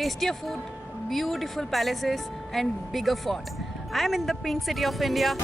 tastier food, beautiful palaces, and bigger fort. I am in the pink city of India.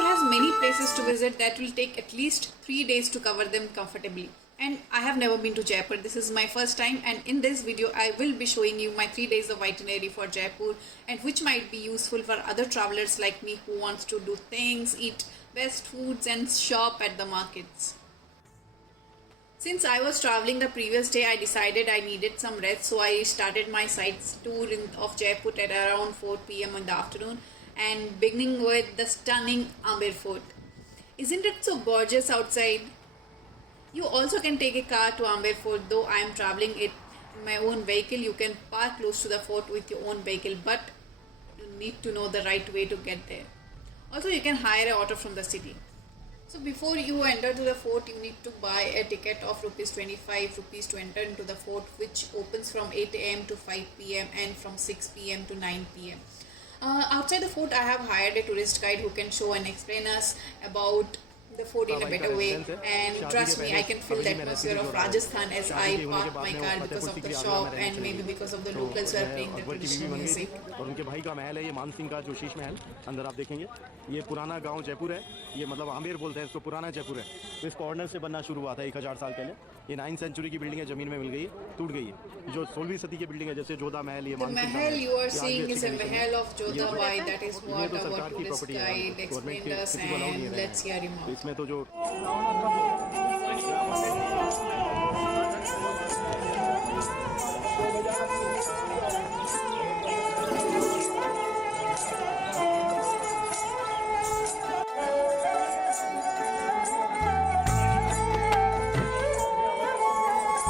Has many places to visit that will take at least 3 days to cover them comfortably. And I have never been to Jaipur. This is my first time, and in this video I will be showing you my 3 days of itinerary for Jaipur, and which might be useful for other travelers like me who wants to do things, eat best foods and shop at the markets. Since I was traveling the previous day, I decided I needed some rest, so I started my sights tour of Jaipur at around 4 p.m. in the afternoon, and beginning with the stunning Amer Fort. Isn't it so gorgeous outside? You also can take a car to Amer Fort, though I am traveling it in my own vehicle. You can park close to the fort with your own vehicle, but you need to know the right way to get there. Also, you can hire an auto from the city. So before you enter to the fort, you need to buy a ticket of rupees 25 to enter into the fort, which opens from 8 a.m. to 5 p.m. and from 6 p.m. to 9 p.m. Outside the fort, I have hired a tourist guide who can show and explain us about the fort in a better way, and trust me, I can feel the atmosphere of Rajasthan as I park my car because of the shop and maybe because of the locals who are playing the traditional music. और उनके भाई का महल है ये मान सिंह का जो शीश महल अंदर आप देखेंगे ये पुराना गांव जयपुर है ये मतलब आमेर बोलते हैं इसको पुराना जयपुर है तो इस कॉर्नर से बनना शुरू हुआ था 1000 साल पहले ये 9th सेंचुरी की बिल्डिंग है जमीन में मिल गई है टूट गई है जो 16वीं सदी की बिल्डिंग है जैसे जोधा महल ये The Mahal you are seeing is a Mahal of Jodha Bai. That is what our tourist guide explained us, and let's hear him out. इसमें तो जो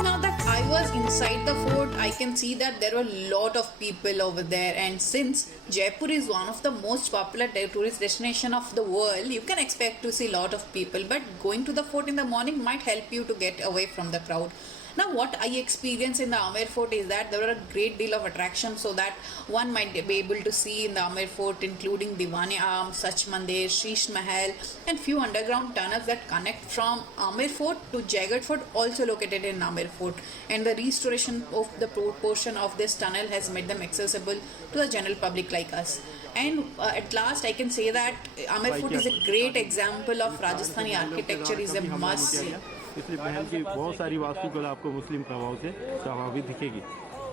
Now that I was inside the fort, I can see that there were a lot of people over there, and since Jaipur is one of the most popular tourist destination of the world, you can expect to see a lot of people, but going to the fort in the morning might help you to get away from the crowd. Now what I experienced in the Amer Fort is that there were a great deal of attractions so that one might be able to see in the Amer Fort, including Diwani Am, Sach Mandir, Sheesh Mahal, and few underground tunnels that connect from Amer Fort to Jagat Fort, also located in Amer Fort, and the restoration of the portion of this tunnel has made them accessible to the general public like us. And at last I can say that Amer Fort is a great example of Rajasthani architecture, is a must see. इसलिए महल की बहुत सारी वास्तुकला आपको मुस्लिम प्रभाव से प्रभावित दिखेगी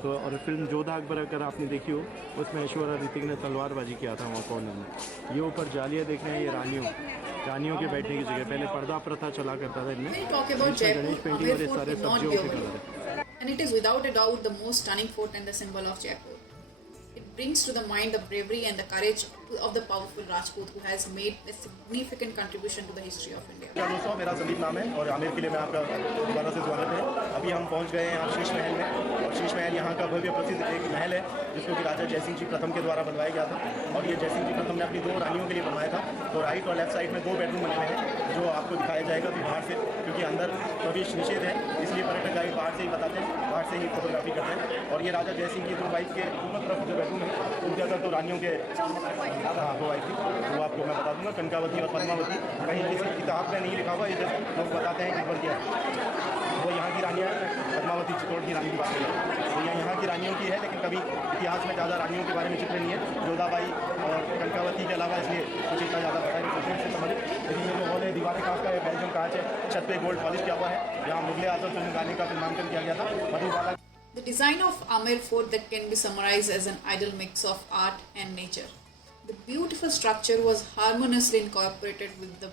तो और फिल्म जोधा अकबर अगर आपने देखी हो उसमें ऐश्वर्या ऋतिक ने तलवारबाजी किया था वहाँ कॉर्नर में ये ऊपर जालियाँ देख रहे हैं ये रानियों के बैठने की जगह पहले पर्दा प्रथा चला करता था इनमें गणेश पेंटिंग और ये सारे सब्जियों के कलर है And it is without a doubt the most stunning fort and the symbol of Jaipur. It brings to the mind the bravery and the courage of the powerful Rajput who has made a significant contribution to the history of India. दोस्तों मेरा संदीप नाम है और आमेर किले में आपका दोबारा से स्वागत है अभी हम पहुंच गए हैं यहाँ शीश महल में और शीश महल यहाँ का भव्य प्रसिद्ध एक महल है जिसको कि राजा जयसिंह जी प्रथम के द्वारा बनवाया गया था और ये जयसिंह जी प्रथम ने अपनी 2 रानियों के लिए बनवाया था तो राइट और लेफ्ट साइड में 2 बेडरूम बने हुए हैं जो आपको दिखाया जाएगा भी बाहर से क्योंकि अंदर प्रवेश निषेध है इसलिए पर्यटक गाइड बाहर से ही बताते हैं बाहर से ही फोटोग्राफी करते हैं और ये राजा जयसिंह की 2 वाइफ के ऊपर तरफ जो बेडरूम है उनके अंदर 2 रानियों के 2 वाइफ थी वो आपको मैं बता दूंगा कनकावती और पद्मावती कहीं किसी किताब में नहीं लिखा हुआ ये जस्ट लोग बताते हैं कि क्या वो यहाँ की रानियाँ पद्मावती चित्तौड़ की रानी की बात करें तो यहाँ की रानियों की है लेकिन कभी इतिहास में ज़्यादा रानियों के बारे में जिक्र नहीं है जोधाबाई और कनकावती के अलावा इसलिए कुछ इतना ज़्यादा पता नहीं सोचने से समझ लेकिन ये जो हॉल है दीवारें कांच का बेल्जियम कांच है छत पे गोल्ड पॉलिश किया हुआ है यहाँ मुगले आजम फिल्म गाने का फिल्मांकन किया गया था Madhubala. The design of Amer Fort that can be summarized as an ideal mix of art and nature. The beautiful structure was harmoniously incorporated with the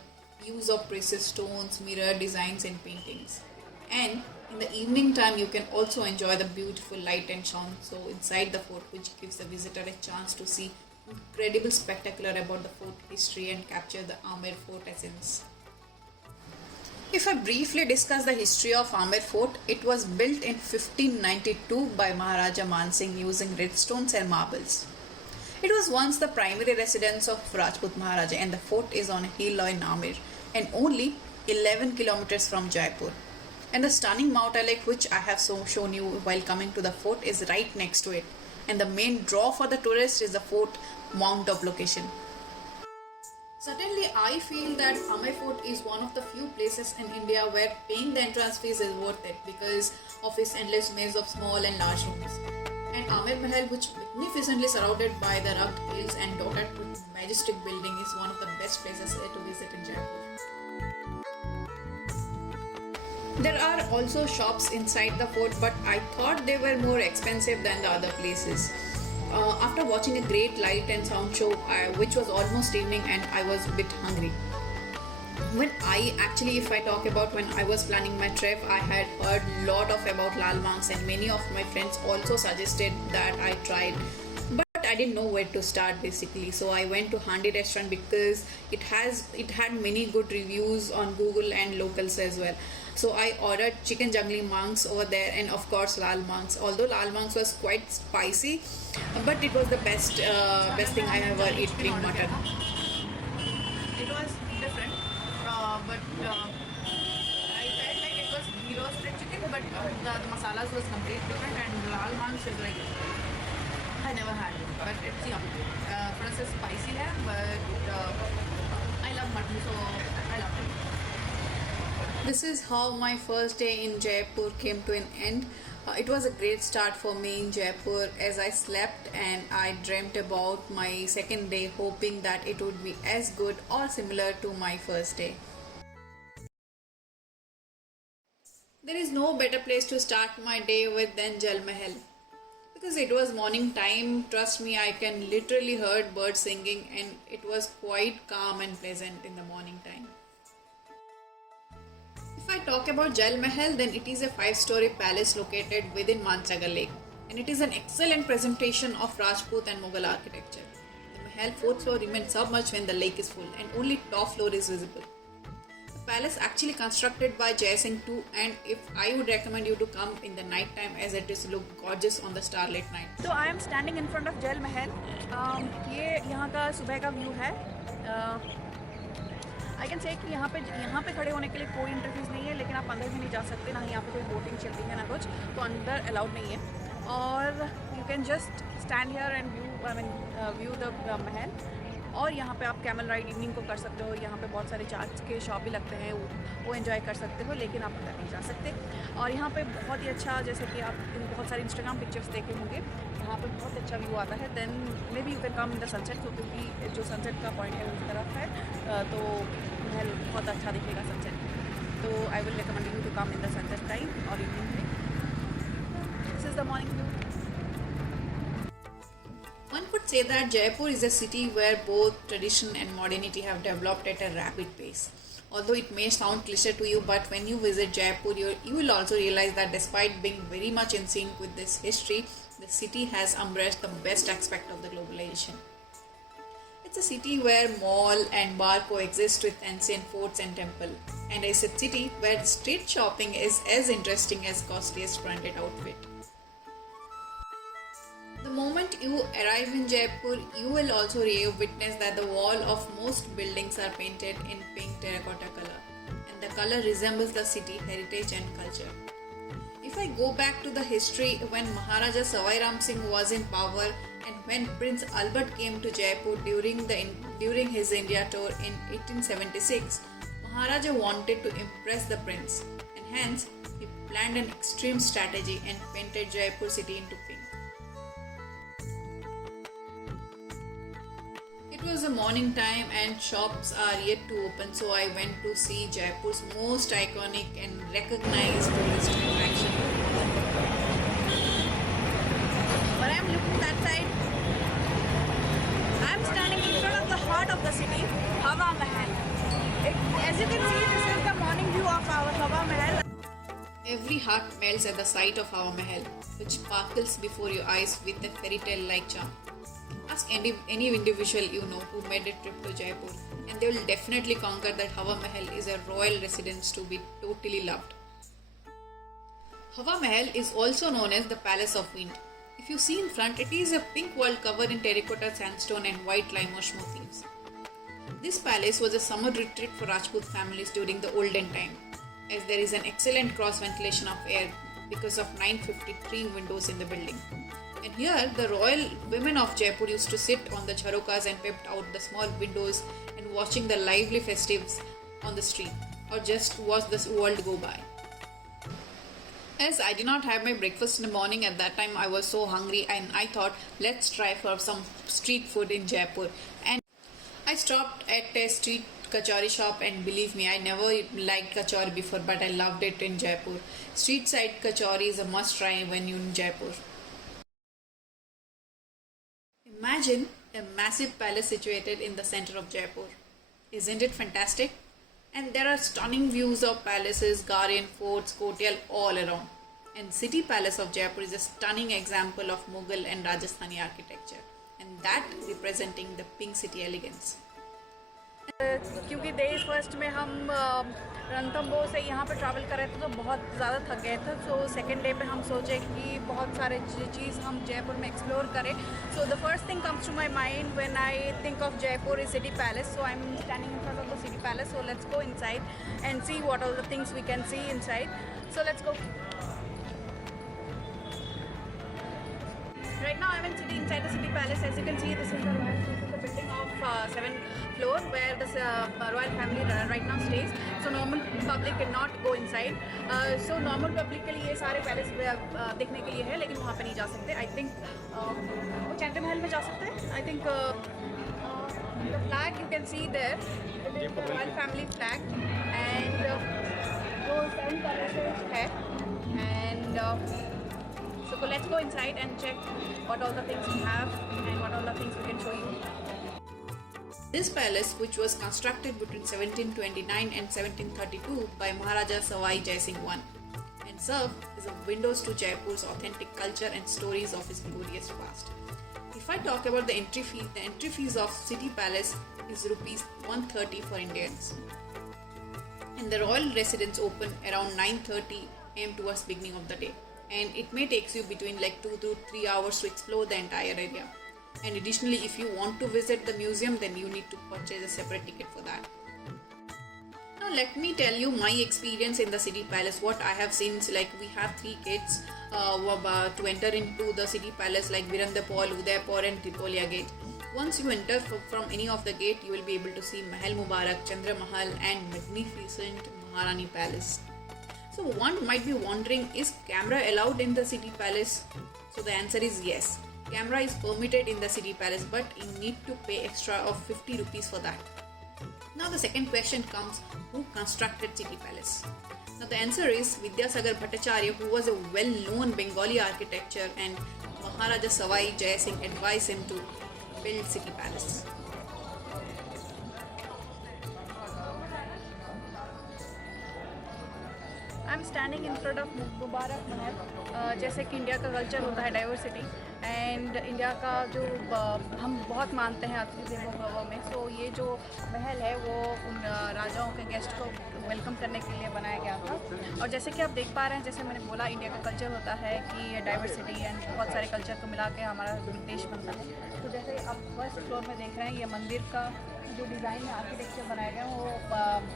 use of precious stones, mirror designs, and paintings. And in the evening time, you can also enjoy the beautiful light and sound so inside the fort, which gives the visitor a chance to see incredible spectacular about the fort history and capture the Amer fort essence. If I briefly discuss the history of Amer fort, it was built in 1592 by Maharaja Mansingh using red stones and marbles. It was once the primary residence of Rajput Maharaja, and the fort is on a hill in Amer and only 11 kilometers from Jaipur. And the stunning Mount Lake, which I have shown you while coming to the fort, is right next to it. And the main draw for the tourist is the fort mountaintop location. Certainly, I feel that Amer Fort is one of the few places in India where paying the entrance fees is worth it because of its endless maze of small and large rooms. And Amer Mahal, which magnificently surrounded by the rugged hills and dotted with majestic building, is one of the best places to visit in Jaipur. There are also shops inside the fort, but I thought they were more expensive than the other places. After watching a great light and sound show, which was almost evening, and I was a bit hungry. If I talk about when I was planning my trip, I had heard a lot about Lal Mangs, and many of my friends also suggested that I tried. But I didn't know where to start basically, so I went to Handi restaurant because it had many good reviews on Google and locals as well. So I ordered chicken jungli mangs over there, and of course Lal Mangs. Although Lal Mangs was quite spicy, but it was the best thing I ever eaten mutton. It was different, but I felt like it was ghee roasted chicken, but the masalas was completely different, and Lal Mangs is like I never had it, but it's yummy. For us, it's spicy hai, but I love mutton, so I love it. This is how my first day in Jaipur came to an end. It was a great start for me in Jaipur as I slept and I dreamt about my second day, hoping that it would be as good or similar to my first day. There is no better place to start my day with than Jal Mahal. Because it was morning time, trust me, I can literally heard birds singing, and it was quite calm and pleasant in the morning time. If I talk about Jal Mahal, then it is a 5-story palace located within Mansagar Lake, and it is an excellent presentation of Rajput and Mughal architecture. The Mahal 4th floor remains submerged when the lake is full, and only top floor is visible. The palace actually constructed by Jai Singh II, and if I would recommend you to come in the night time as it is look gorgeous on the starlit night. So I am standing in front of Jal Mahal. ये यहाँ का सुबह का view है. I can say कि यहाँ पे खड़े होने के लिए कोई एंट्री फीस नहीं है, लेकिन आप अंदर भी नहीं जा सकते, ना ही यहाँ पे कोई बोटिंग चलती है ना कुछ, तो अंदर अलाउड नहीं है. और you can just stand here and view the महल. और यहाँ पे आप कैमल राइड इवनिंग को कर सकते हो. यहाँ पे बहुत सारे चार्ज के शॉप भी लगते हैं, वो एंजॉय कर सकते हो, लेकिन आप अंदर नहीं जा सकते. और यहाँ पे बहुत ही अच्छा, जैसे कि आप बहुत सारे इंस्टाग्राम पिक्चर्स देखे होंगे, यहाँ पे बहुत अच्छा व्यू आता है. Then maybe you can come in the sunset, क्योंकि जो सनसेट का पॉइंट है उस तरफ है, तो महल बहुत अच्छा दिखेगा सनसेट. तो I will recommend you to come in the sunset time और इवनिंग में. This is the morning view. One could say that Jaipur is a city where both tradition and modernity have developed at a rapid pace. Although it may sound cliche to you, but when you visit Jaipur, you will also realize that despite being very much in sync with this history, the city has embraced the best aspect of the globalization. It's a city where mall and bar coexist with ancient forts and temple, and it's a city where street shopping is as interesting as costliest branded outfit. The moment you arrive in Jaipur, you will also witness that the wall of most buildings are painted in pink terracotta color, and the color resembles the city heritage and culture. If I go back to the history when Maharaja Savai Ram Singh was in power and when Prince Albert came to Jaipur during his India tour in 1876, Maharaja wanted to impress the prince, and hence he planned an extreme strategy and painted Jaipur city into pink. It was a morning time and shops are yet to open, so I went to see Jaipur's most iconic and recognized tourist attraction. When I am looking that side, I am standing in front of the heart of the city, Hawa Mahal. It as you can see, this is the morning view of our Hawa Mahal. Every heart melts at the sight of Hawa Mahal, which sparkles before your eyes with a fairy tale like charm. Ask any individual you know who made a trip to Jaipur, and they will definitely concur that Hawa Mahal is a royal residence to be totally loved. Hawa Mahal is also known as the Palace of Wind. If you see in front, it is a pink wall covered in terracotta sandstone and white limousine motifs. This palace was a summer retreat for Rajput families during the olden time, as there is an excellent cross ventilation of air because of 953 windows in the building. And here, the royal women of Jaipur used to sit on the charokas and peeped out the small windows and watching the lively festives on the street, or just watch the world go by. As I did not have my breakfast in the morning at that time, I was so hungry and I thought, let's try for some street food in Jaipur. And I stopped at a street kachori shop, and believe me, I never liked kachori before, but I loved it in Jaipur. Street side kachori is a must try when you're in Jaipur. Imagine a massive palace situated in the center of Jaipur. Isn't it fantastic? And there are stunning views of palaces, gardens, forts, courtyard all around. And City Palace of Jaipur is a stunning example of Mughal and Rajasthani architecture, and that representing the pink city elegance. क्योंकि day first में हम रणथंभौर से यहाँ पर travel कर रहे थे तो बहुत ज़्यादा थक गए थे. सो सेकेंड डे पे हम सोचे कि बहुत सारे चीज़ हम जयपुर में एक्सप्लोर करें. So the first thing comes to my mind when I think of Jaipur is city palace. So I am standing in front of the city palace. So let's go inside and see what are the things we can see inside. So let's go. Right now I'm inside the city palace. As you can see, this is the building of 7th floor where the royal family right now stays. So normal public cannot go inside. So normal public के लिए ये सारे palace देखने के लिए है, लेकिन वहाँ पे नहीं जा सकते. I think वो चैंटे महल में जा सकते हैं. I think the flag you can see there, it is the royal family flag, and वो 7 palaces है, and so let's go inside and check what all the things we have and what all the things we can show you. This palace, which was constructed between 1729 and 1732 by Maharaja Sawai Jai Singh I, and served as a windows to Jaipur's authentic culture and stories of its glorious past. If I talk about the entry fees of City Palace is rupees 130 for Indians. And the royal residence open around 9:30 am towards beginning of the day. And it may take you between like 2 to 3 hours to explore the entire area. And additionally, if you want to visit the museum, then you need to purchase a separate ticket for that. Now let me tell you my experience in the City Palace. What I have seen is like we have 3 gates to enter into the City Palace, like Ranthambhore, Udaipur and Tripolia Gate. Once you enter from any of the gate, you will be able to see Mahal Mubarak, Chandra Mahal and magnificent Maharani Palace. So one might be wondering, is camera allowed in the City Palace? So the answer is yes. Camera is permitted in the City Palace, but you need to pay extra of 50 rupees for that. Now the second question comes, who constructed City Palace? Now the answer is Vidyasagar Bhattacharya, who was a well-known Bengali architecture, and Maharaja Sawai Jai Singh advised him to build City Palace. I am standing in front of Mubarak Mahal. जैसे कि India का culture होता है diversity, and India का जो हम बहुत मानते हैं अतिथि देवो भव में. सो ये जो महल है वो उन राजाओं के गेस्ट को वेलकम करने के लिए बनाया गया था. और जैसे कि आप देख पा रहे हैं, जैसे मैंने बोला, इंडिया का कल्चर होता है कि डाइवर्सिटी एंड बहुत सारे कल्चर को मिला के हमारा देश बनता है. तो जैसे आप फर्स्ट फ्लोर में देख रहे हैं, ये मंदिर का जो डिज़ाइन है, आर्किटेक्चर बनाया गया है वो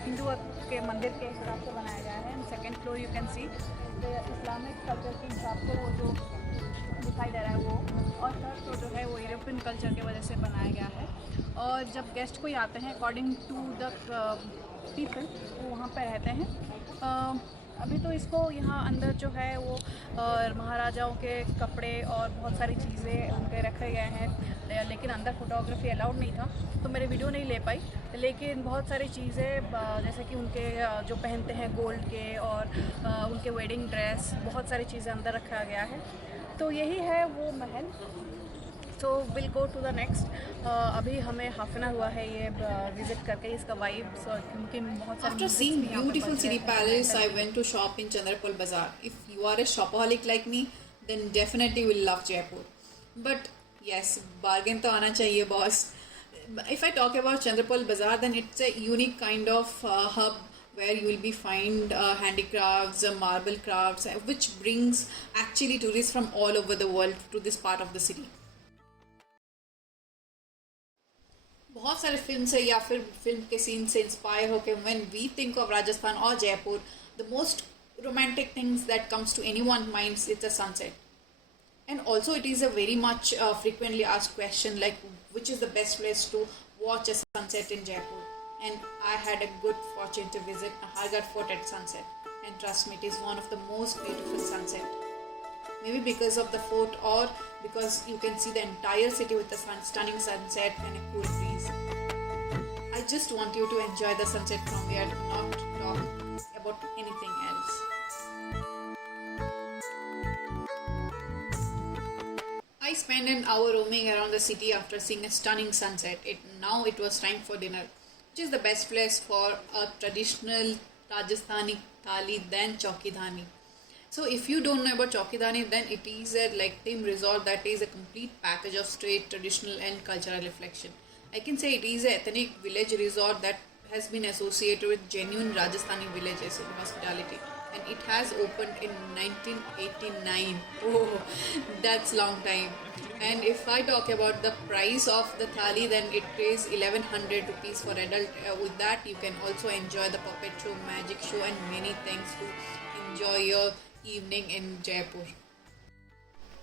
हिंदू के मंदिर के हिसाब से बनाया गया है. And second floor you can see Islamic culture के हिसाब से वो जो दिखाई दे रहा है वो. और थर्ड फ्लोर जो है वो यूरोपियन कल्चर की वजह से बनाया गया है. और जब गेस्ट कोई आते हैं, अकॉर्डिंग टू द पीपल, वो वहाँ पर रहते हैं. अभी तो इसको यहाँ अंदर जो है वो महाराजाओं के कपड़े और बहुत सारी चीज़ें उनके रखे गए हैं, लेकिन अंदर फोटोग्राफी अलाउड नहीं था तो मेरे वीडियो नहीं ले पाई. लेकिन बहुत सारी चीज़ें जैसे कि उनके जो पहनते हैं गोल्ड के और उनके वेडिंग ड्रेस, बहुत सारी चीज़ें अंदर रखा गया है. तो यही है वो महल. So will go to the next. अभी हमें हाफ एन आवर हुआ है ये विज़िट करके, इसका वाइब्स क्योंकि बहुत सारे After seeing beautiful city palace, I went to shop in Chandrapal Bazaar. If you are a shopaholic like me, then definitely will love Jaipur. But yes, bargain to aana chahiye, boss. If I talk about Chandrapal Bazaar, then it's a unique kind of hub where you will be find handicrafts, marble crafts, which brings actually tourists from all over the world to this part of the city. बहुत सारे film से या फिर film के scene से inspire होकर when we think of Rajasthan और Jaipur, the most romantic things that comes to anyone's minds is the sunset. And also it is a very much frequently asked question like which is the best place to watch a sunset in Jaipur. And I had a good fortune to visit Nahargarh Fort at sunset, and trust me, it is one of the most beautiful sunset. Maybe because of the fort or because you can see the entire city with the stunning sunset and a cool breeze. I just want you to enjoy the sunset from here, not talk about anything else. I spent an hour roaming around the city after seeing a stunning sunset. Now it was time for dinner, which is the best place for a traditional Rajasthani thali than Chaukidhani. So if you don't know about Chaukidhani, then it is a like theme resort that is a complete package of straight traditional and cultural reflection. I can say it is a ethnic village resort that has been associated with genuine Rajasthani villages and hospitality, and it has opened in 1989. Oh, that's long time. And if I talk about the price of the thali, then it is 1100 rupees for adult. With that, you can also enjoy the puppet show, magic show, and many things to enjoy your evening in Jaipur.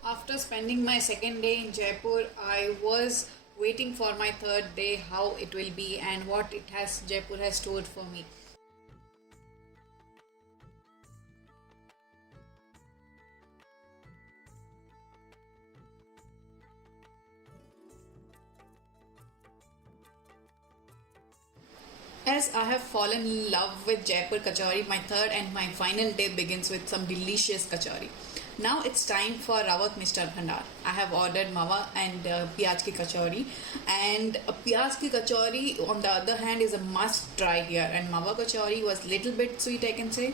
After spending my second day in Jaipur, I was waiting for my third day, how it will be and what Jaipur has stored for me. As I have fallen in love with Jaipur Kachori, my third and my final day begins with some delicious kachori. Now it's time for Rawat Mr. Bhandar. I have ordered mawa and piyaz ki kachori, and piyaz ki kachori on the other hand is a must try here, and mawa kachori was little bit sweet, I can say.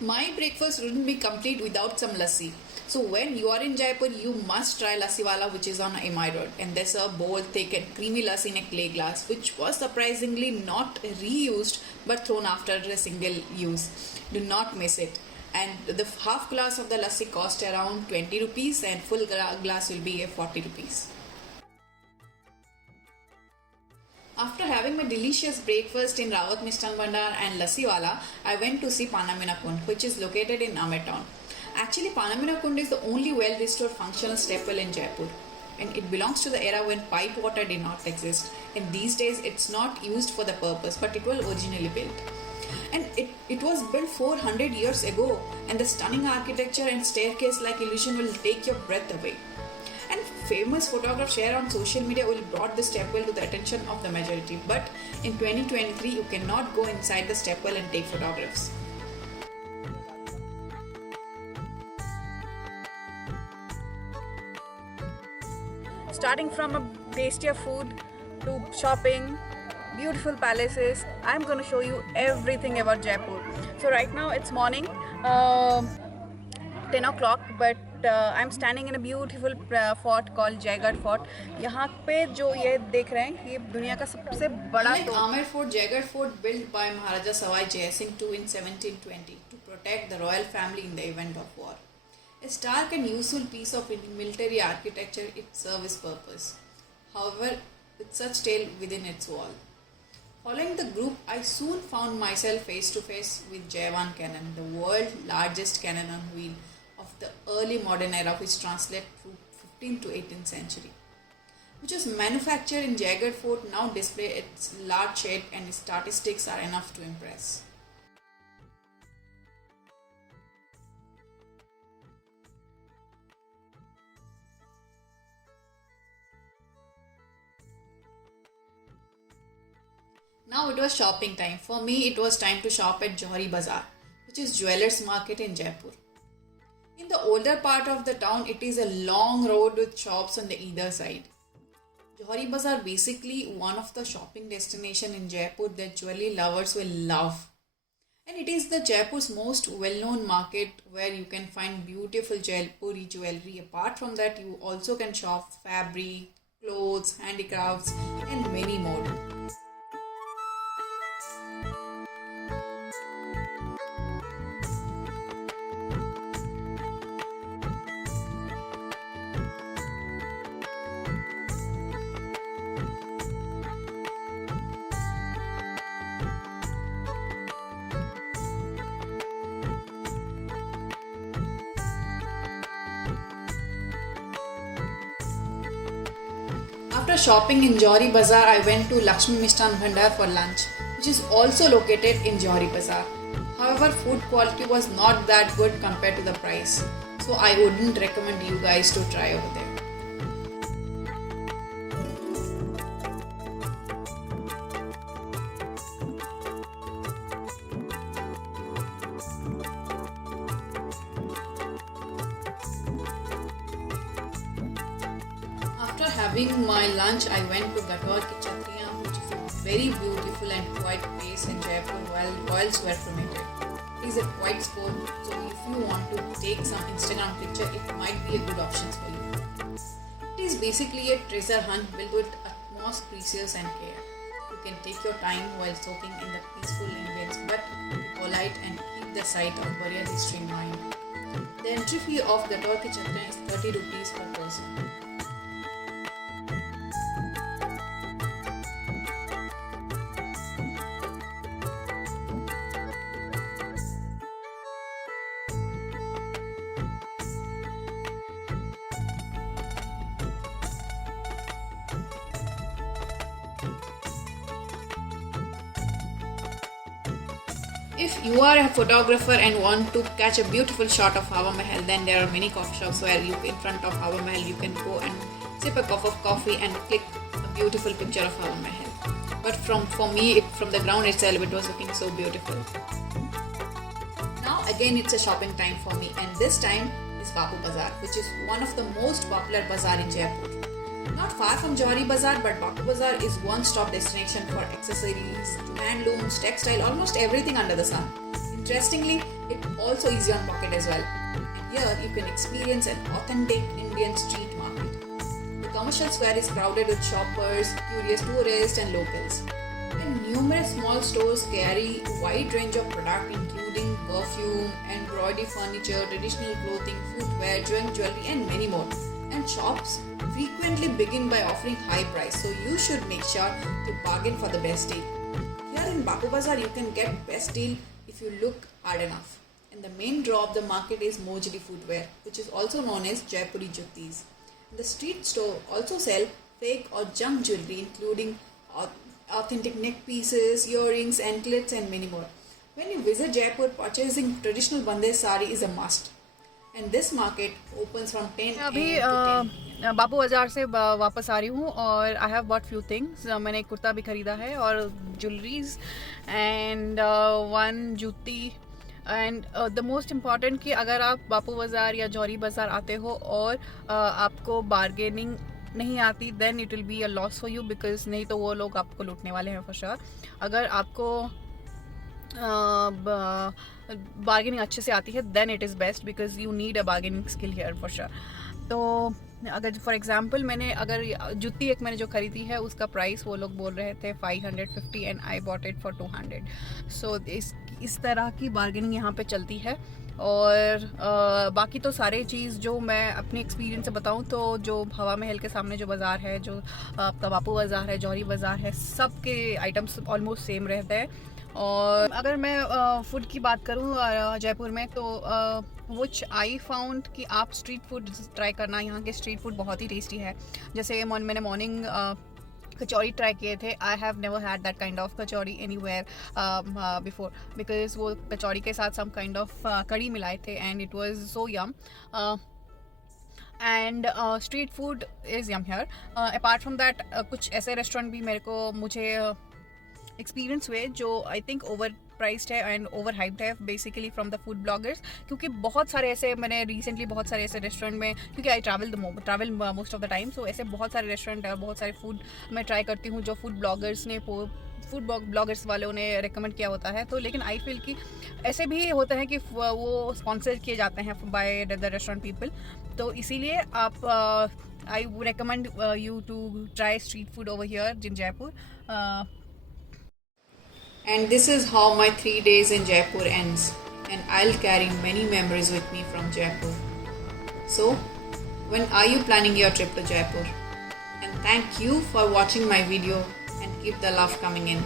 My breakfast wouldn't be complete without some lassi. So when you are in Jaipur, you must try Lassi Wala, which is on Amer Road, and they serve bold, thick and creamy lassi in a clay glass, which was surprisingly not reused but thrown after a single use. Do not miss it. And the half glass of the lassi cost around 20 rupees and full glass will be 40 rupees. After having my delicious breakfast in Rawat Mishtan Bhandar and Lassi Wala, I went to see Panamina Kund, which is located in Amer town. Actually, Panamina Kund is the only well-restored functional staple in Jaipur, and it belongs to the era when pipe water did not exist. And these days, it's not used for the purpose, but it was originally built. And it was built 400 years ago, and the stunning architecture and staircase-like illusion will take your breath away. And famous photographers share on social media will brought the stepwell to the attention of the majority. But in 2023, you cannot go inside the stepwell and take photographs. Starting from a tastier food to shopping, beautiful palaces, I'm going to show you everything about Jaipur. So right now it's morning, 10 o'clock, but I'm standing in a beautiful fort called Jaipur Fort. यहाँ पे जो ये देख रहे हैं, ये दुनिया का सबसे बड़ा Amer Fort, Jaipur Fort, built by Maharaja Sawai Jai Singh II in 1720 to protect the royal family in the event of war. A stark and useful piece of military architecture, it serves its purpose. However, with such tale within its wall. Following the group, I soon found myself face to face with Jaiwan cannon, the world's largest cannon on wheel of the early modern era, which translates through 15th to 18th century. Which was manufactured in Jaipur Fort, now display its large shape, and its statistics are enough to impress. Now it was shopping time. For me, it was time to shop at Johari Bazaar, which is jewelers market in Jaipur. In the older part of the town, it is a long road with shops on the either side. Johari Bazaar basically one of the shopping destination in Jaipur that jewelry lovers will love. And it is the Jaipur's most well-known market where you can find beautiful Jaipuri jewelry. Apart from that, you also can shop fabric, clothes, handicrafts, and many more. After shopping in Johari Bazaar, I went to Lakshmi Mishtan Bhandar for lunch, which is also located in Johari Bazaar. However, food quality was not that good compared to the price, so I wouldn't recommend you guys to try over there. After having my lunch, I went to Gator Ki Chakriyan, which is a very beautiful and quiet place in Jaipur while royals were cremated. It is a quiet spot, so if you want to take some Instagram picture, it might be a good option for you. It is basically a treasure hunt built with utmost precious and care. You can take your time while soaking in the peaceful ambience, but be polite and keep the sight of burial history in mind. The entry fee of Gator Ki Chakriyan is 30 rupees per person. If you are a photographer and want to catch a beautiful shot of Hawa Mahal, then there are many coffee shops where in front of Hawa Mahal you can go and sip a cup of coffee and click a beautiful picture of Hawa Mahal. But for me, from the ground itself, it was looking so beautiful. Now again, it's a shopping time for me, and this time is Bapu Bazaar, which is one of the most popular bazaar in Jaipur. Not far from Johari Bazaar, but Bapu Bazaar is one-stop destination for accessories, handlooms, textile, almost everything under the sun. Interestingly, it also is on pocket as well. And here you can experience an authentic Indian street market. The commercial square is crowded with shoppers, curious tourists and locals. And numerous small stores carry a wide range of products including perfume, embroidery furniture, traditional clothing, footwear, jewelry and many more. And shops frequently begin by offering high price, so you should make sure to bargain for the best deal. Here in Bapu Bazaar, you can get best deal if you look hard enough. And the main draw of the market is Mojli footwear, which is also known as Jaipuri Juttis. The street store also sell fake or junk jewelry, including authentic neck pieces, earrings, anklets, and many more. When you visit Jaipur, purchasing traditional Bandej sari is a must. And this market opens from 10 AM to 10. बापू बाज़ार से वापस आ रही हूँ और I have bought few things. मैंने एक कुर्ता भी ख़रीदा है और ज्वेलरीज एंड वन जूती. एंड द मोस्ट इम्पॉर्टेंट कि अगर आप बापू बाज़ार या जौहरी बाज़ार आते हो और आपको बार्गेनिंग नहीं आती, then it will be a loss for you, because नहीं तो वो लोग आपको लूटने वाले हैं फॉर श्योर. अगर आपको बार्गेनिंग अच्छे से आती है then it is best, because you need a bargaining skill here for sure. तो अगर फॉर एग्जांपल अगर जूती एक मैंने जो ख़रीदी है उसका प्राइस वो लोग बोल रहे थे 550 and I bought it for 200. सो इस तरह की बार्गेनिंग यहाँ पे चलती है. और बाकी तो सारे चीज़ जो मैं अपने एक्सपीरियंस से बताऊँ तो जो हवा महल के सामने जो बाज़ार है, जो आपका बापू बाज़ार है, जौहरी बाज़ार है, सब के आइटम्स ऑलमोस्ट सेम रहते हैं. और अगर मैं फूड की बात करूँ जयपुर में, तो विच आई फाउंड कि आप स्ट्रीट फूड ट्राई करना. यहाँ के स्ट्रीट फूड बहुत ही टेस्टी है. जैसे मैंने मॉर्निंग कचौरी ट्राई किए थे. I have never had that kind of kachori anywhere before, because वो कचौरी के साथ सम काइंड ऑफ कड़ी मिलाए थे and it was so yum. And street food is yum here. Apart from that कुछ ऐसे रेस्टोरेंट भी मुझे एक्सपीरियंस हुए जो आई थिंक प्राइस्ड है एंड ओवर हाइप्ड है basically from the food bloggers, क्योंकि बहुत सारे ऐसे मैंने रिसेंटली बहुत सारे ऐसे रेस्टोरेंट में, क्योंकि I travel most of the time, so ऐसे बहुत सारे रेस्टोरेंट और बहुत सारे फूड मैं ट्राई करती हूँ जो फूड ब्लॉगर्स वालों ने रेकमेंड किया होता है। तो लेकिन आई फील कि ऐसे भी होता है कि वो स्पॉन्सर किए जाते हैं बाय द रेस्टोरेंट पीपल, तो इसीलिए आप I recommend you to try street food over here in Jaipur. And this is how my 3 days in Jaipur ends, and I'll carry many memories with me from Jaipur. So, when are you planning your trip to Jaipur? And thank you for watching my video and keep the love coming in.